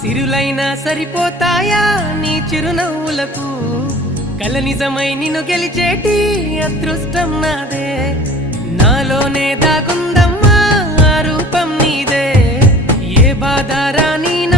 సిరులైనా సరిపోతాయా నీ చిరునవ్వులకు కల నిజమై నిన్ను గెలిచేటి అదృష్టం నాదే నాలోనే దాగుందమ్మా ఆ రూపం నీదే ఏ బాధ రాని